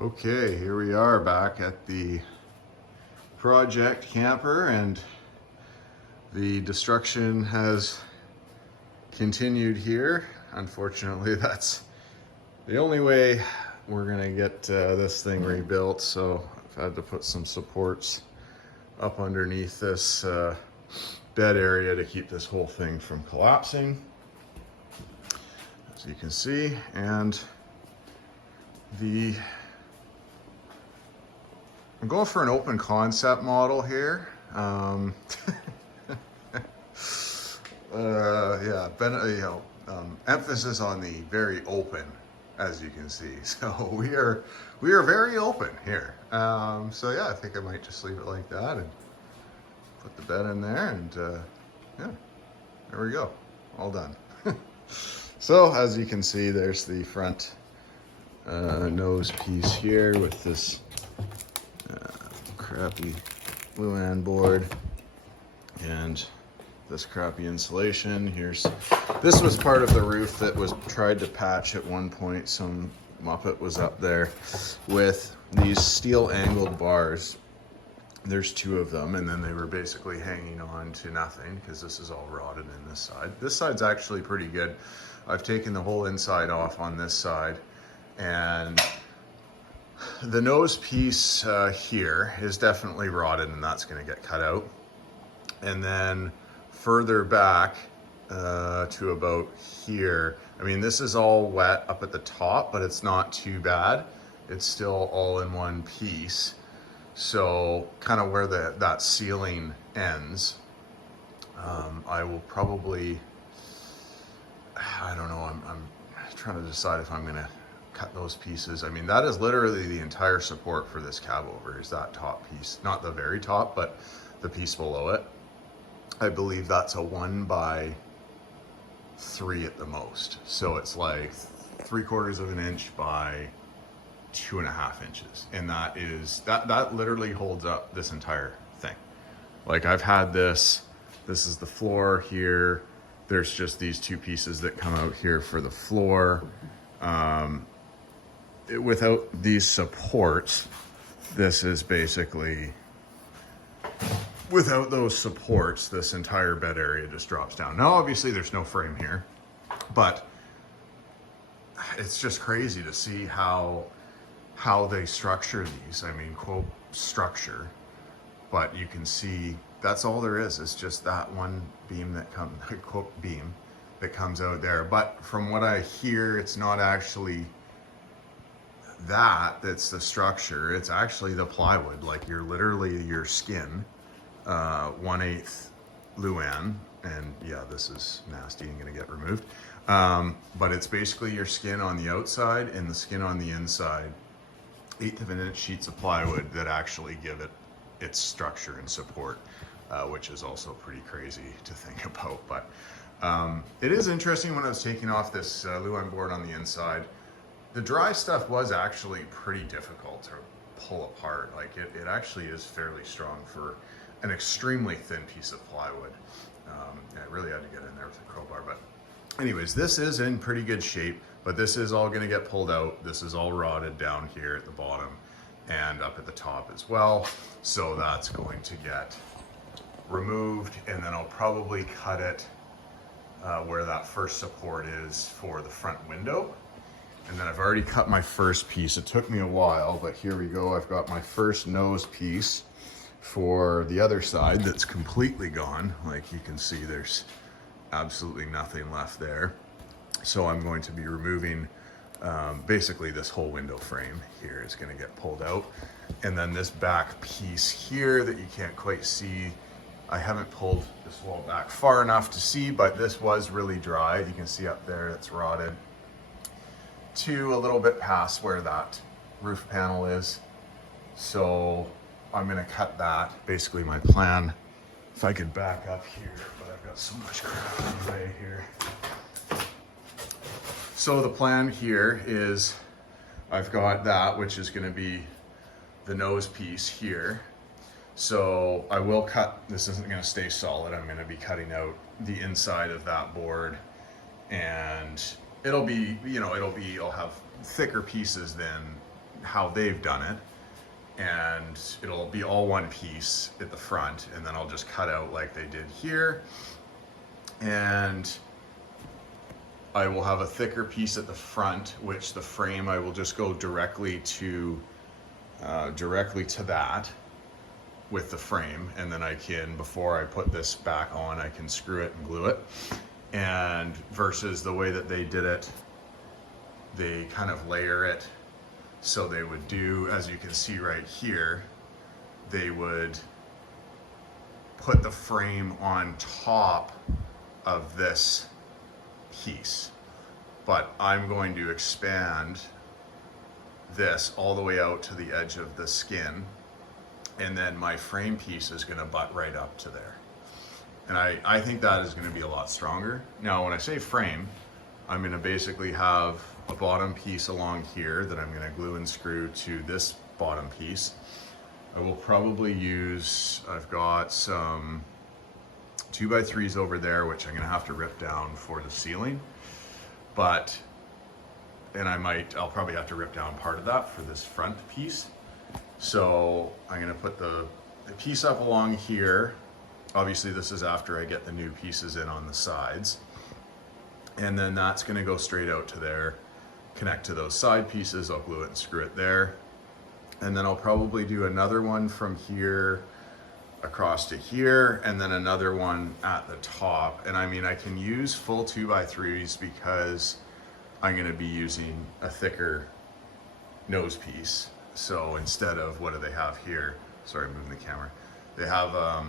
Okay, here we are back at the project camper, and the destruction has continued here. Unfortunately, that's the only way we're gonna get this thing rebuilt, so I've had to put some supports up underneath this bed area to keep this whole thing from collapsing, as you can see. And I'm going for an open concept model here. Emphasis on the very open, as you can see. So we are very open here. So yeah, I think I might just leave it like that and put the bed in there, and yeah, there we go, all done. So as you can see, there's the front nose piece here with this crappy Luan board and this crappy insulation. This was part of the roof that was tried to patch at one point. Some Muppet was up there with these steel angled bars. There's two of them, and then they were basically hanging on to nothing because this is all rotted in this side. This side's actually pretty good. I've taken the whole inside off on this side, and the nose piece here is definitely rotted, and that's going to get cut out. And then further back to about here, I mean, this is all wet up at the top, but it's not too bad. It's still all in one piece. So kind of where that ceiling ends, I will probably, I don't know, I'm trying to decide if I'm going to cut those pieces. I mean, that is literally the entire support for this cab over, is that top piece. Not the very top, but the piece below it. I believe that's a 1 by 3 at the most. So it's like 3/4 of an inch by 2.5 inches. And that literally holds up this entire thing. Like, I've had this is the floor here. There's just these two pieces that come out here for the floor. Without these supports, this is basically, without those supports, this entire bed area just drops down. Now, obviously there's no frame here, but it's just crazy to see how they structure these. I mean, quote, structure, but you can see that's all there is. It's just that one beam that comes, quote, beam that comes out there. But from what I hear, it's not actually that's the structure. It's actually the plywood. Like, you're literally your skin, 1/8 Luan, and yeah, this is nasty and gonna get removed. But it's basically your skin on the outside and the skin on the inside, 1/8 of an inch sheets of plywood that actually give it its structure and support, which is also pretty crazy to think about. But it is interesting. When I was taking off this Luan board on the inside, the dry stuff was actually pretty difficult to pull apart. Like, it actually is fairly strong for an extremely thin piece of plywood. I really had to get in there with a crowbar. But anyways, this is in pretty good shape, but this is all gonna get pulled out. This is all rotted down here at the bottom and up at the top as well. So that's going to get removed, and then I'll probably cut it where that first support is for the front window. And then I've already cut my first piece. It took me a while, but here we go. I've got my first nose piece for the other side that's completely gone. Like, you can see, there's absolutely nothing left there. So I'm going to be removing basically this whole window frame here is going to get pulled out. And then this back piece here that you can't quite see, I haven't pulled this wall back far enough to see, but this was really dry. You can see up there it's rotted to a little bit past where that roof panel is. So I'm gonna cut that. Basically my plan, if I could back up here, but I've got so much crap in the way here. So the plan here is I've got that, which is gonna be the nose piece here. So I will cut, this isn't gonna stay solid. I'm gonna be cutting out the inside of that board, and it'll be, I'll have thicker pieces than how they've done it. And it'll be all one piece at the front, and then I'll just cut out like they did here. And I will have a thicker piece at the front, which the frame I will just go directly to that with the frame, and then I can, before I put this back on, I can screw it and glue it. And versus the way that they did it, they kind of layer it. So they would do, as you can see right here, they would put the frame on top of this piece. But I'm going to expand this all the way out to the edge of the skin, and then my frame piece is gonna butt right up to there. And I think that is gonna be a lot stronger. Now, when I say frame, I'm gonna basically have a bottom piece along here that I'm gonna glue and screw to this bottom piece. I will probably use, I've got some 2x3s over there, which I'm gonna have to rip down for the ceiling. But, and I'll probably have to rip down part of that for this front piece. So I'm gonna put the piece up along here. Obviously this is after I get the new pieces in on the sides. And then that's gonna go straight out to there, connect to those side pieces. I'll glue it and screw it there. And then I'll probably do another one from here across to here, and then another one at the top. And I mean, I can use full 2x3s because I'm gonna be using a thicker nose piece. So instead of, what do they have here? Sorry, I'm moving the camera. They have,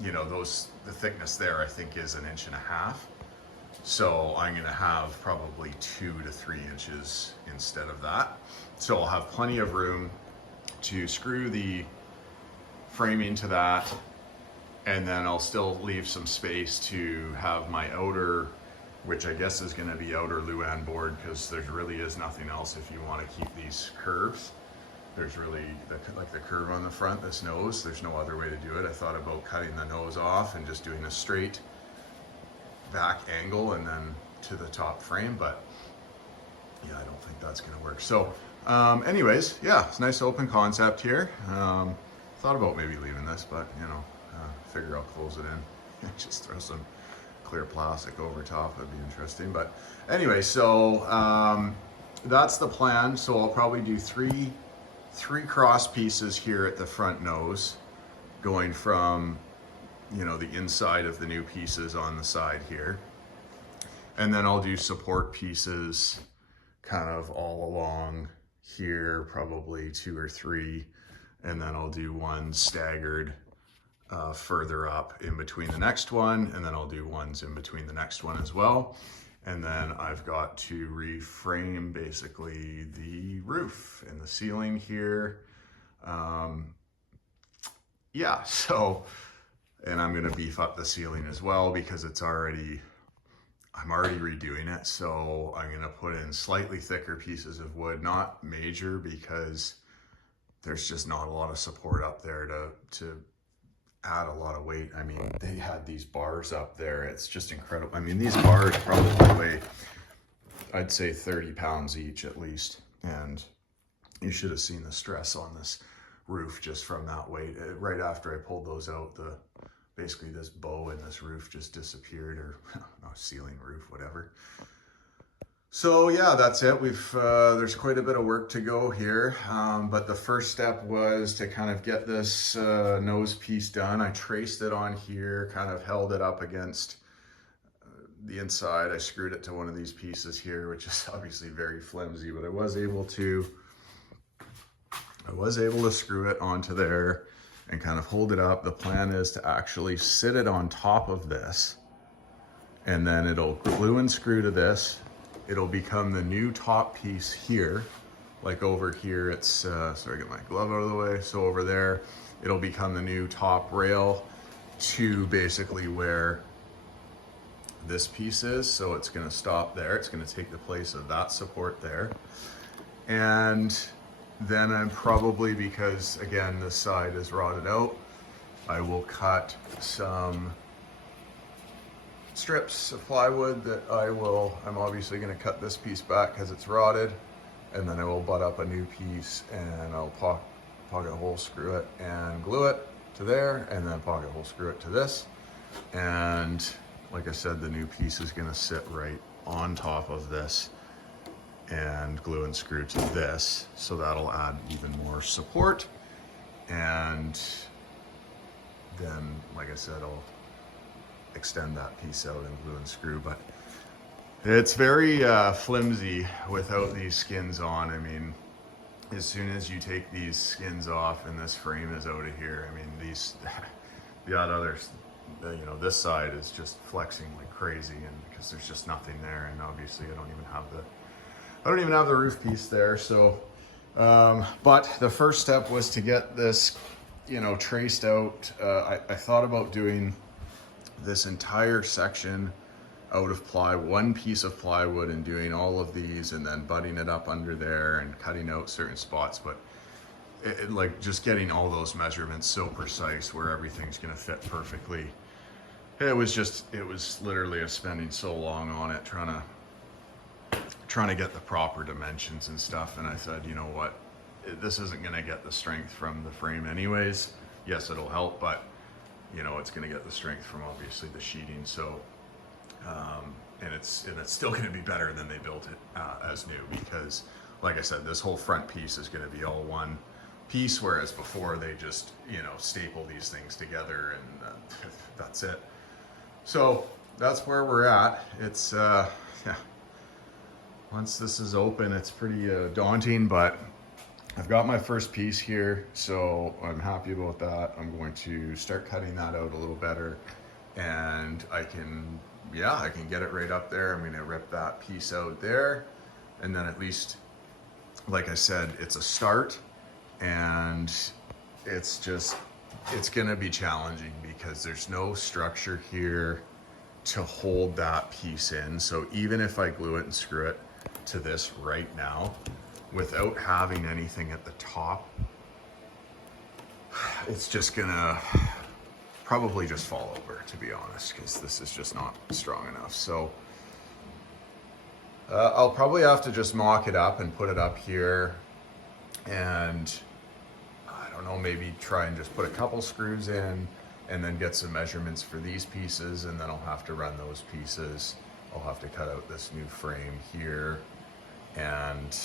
you know, the thickness there I think is 1.5 inches. So I'm gonna have probably 2 to 3 inches instead of that. So I'll have plenty of room to screw the framing to that, and then I'll still leave some space to have my outer, which I guess is gonna be outer Luan board, because there really is nothing else if you wanna keep these curves. There's really, like the curve on the front, this nose, there's no other way to do it. I thought about cutting the nose off and just doing a straight back angle and then to the top frame, but yeah, I don't think that's gonna work. So anyways, yeah, it's a nice open concept here. Thought about maybe leaving this, but you know, figure I'll close it in. Just throw some clear plastic over top, that'd be interesting. But anyway, so that's the plan. So I'll probably do three cross pieces here at the front nose, going from, you know, the inside of the new pieces on the side here. And then I'll do support pieces kind of all along here, probably 2 or 3. And then I'll do one staggered further up in between the next one. And then I'll do ones in between the next one as well. And then I've got to reframe basically the roof and the ceiling here. Yeah, so, and I'm gonna beef up the ceiling as well because I'm already redoing it. So I'm gonna put in slightly thicker pieces of wood, not major, because there's just not a lot of support up there to add a lot of weight. I mean, they had these bars up there. It's just incredible. I mean, these bars probably weigh, I'd say 30 pounds each at least. And you should have seen the stress on this roof just from that weight. Right after I pulled those out, basically this bow in this roof just disappeared, or no, ceiling roof, whatever. So yeah, that's it. There's quite a bit of work to go here, but the first step was to kind of get this nose piece done. I traced it on here, kind of held it up against the inside. I screwed it to one of these pieces here, which is obviously very flimsy, but I was able to screw it onto there and kind of hold it up. The plan is to actually sit it on top of this, and then it'll glue and screw to this. It'll become the new top piece here. Like over here, it's, sorry, get my glove out of the way. So over there, it'll become the new top rail to basically where this piece is. So it's gonna stop there. It's gonna take the place of that support there. And then I'm probably, because again, this side is rotted out, I will cut some strips of plywood that I'm obviously going to cut this piece back because it's rotted, and then I will butt up a new piece, and I'll pocket hole screw it and glue it to there, and then pocket hole screw it to this. And like I said, the new piece is gonna sit right on top of this and glue and screw to this. So that'll add even more support. And then, like I said, I'll extend that piece out and glue and screw. But it's very flimsy without these skins on. I mean, as soon as you take these skins off and this frame is out of here, I mean, these, the others, you know, this side is just flexing like crazy, and because there's just nothing there, and obviously I don't even have the roof piece there. So, but the first step was to get this, you know, traced out. I thought about doing this entire section out of one piece of plywood, and doing all of these and then butting it up under there and cutting out certain spots, but like just getting all those measurements so precise where everything's going to fit perfectly. It was literally spending so long on it, trying to get the proper dimensions and stuff. And I said, you know what, this isn't going to get the strength from the frame anyways. Yes, it'll help, but you know, it's going to get the strength from obviously the sheeting. So, and it's still going to be better than they built it as new, because like I said, this whole front piece is going to be all one piece, whereas before they just, you know, staple these things together and that's it. So that's where we're at. It's yeah, once this is open, it's pretty daunting, but I've got my first piece here, so I'm happy about that. I'm going to start cutting that out a little better, and I can get it right up there. I'm going to rip that piece out there, and then at least, like I said, it's a start. And it's going to be challenging because there's no structure here to hold that piece in. So even if I glue it and screw it to this right now, without having anything at the top, it's just gonna probably just fall over, to be honest, because this is just not strong enough. So I'll probably have to just mock it up and put it up here, and I don't know, maybe try and just put a couple screws in and then get some measurements for these pieces, and then I'll have to run those pieces. I'll have to cut out this new frame here, and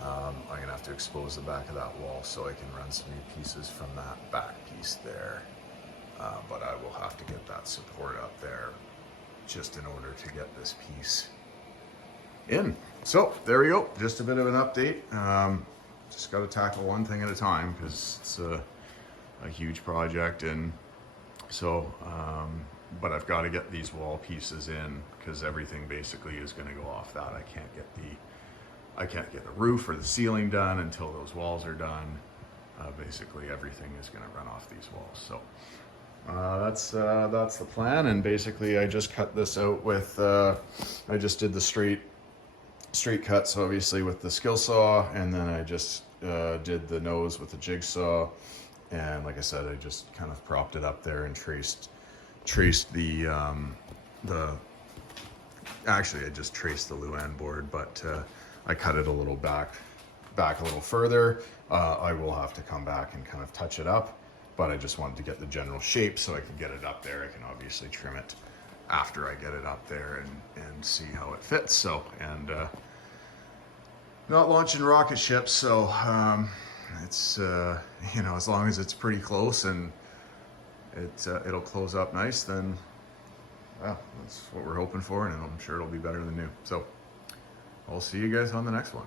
I'm gonna have to expose the back of that wall so I can run some new pieces from that back piece there. But I will have to get that support up there just in order to get this piece in. So there we go, just a bit of an update. Just got to tackle one thing at a time because it's a huge project, and so but I've got to get these wall pieces in because everything basically is going to go off that. I can't get the roof or the ceiling done until those walls are done. Basically everything is going to run off these walls. So that's the plan, and basically I just cut this out with I just did the straight cuts, obviously, with the skill saw, and then I just did the nose with the jigsaw, and like I said, I just kind of propped it up there and traced the actually I just traced the Luan board, but I cut it a little back a little further. I will have to come back and kind of touch it up, but I just wanted to get the general shape so I can get it up there. I can obviously trim it after I get it up there and see how it fits. So, and not launching rocket ships, so it's you know, as long as it's pretty close and it'll close up nice, then well, that's what we're hoping for, and I'm sure it'll be better than new. So I'll see you guys on the next one.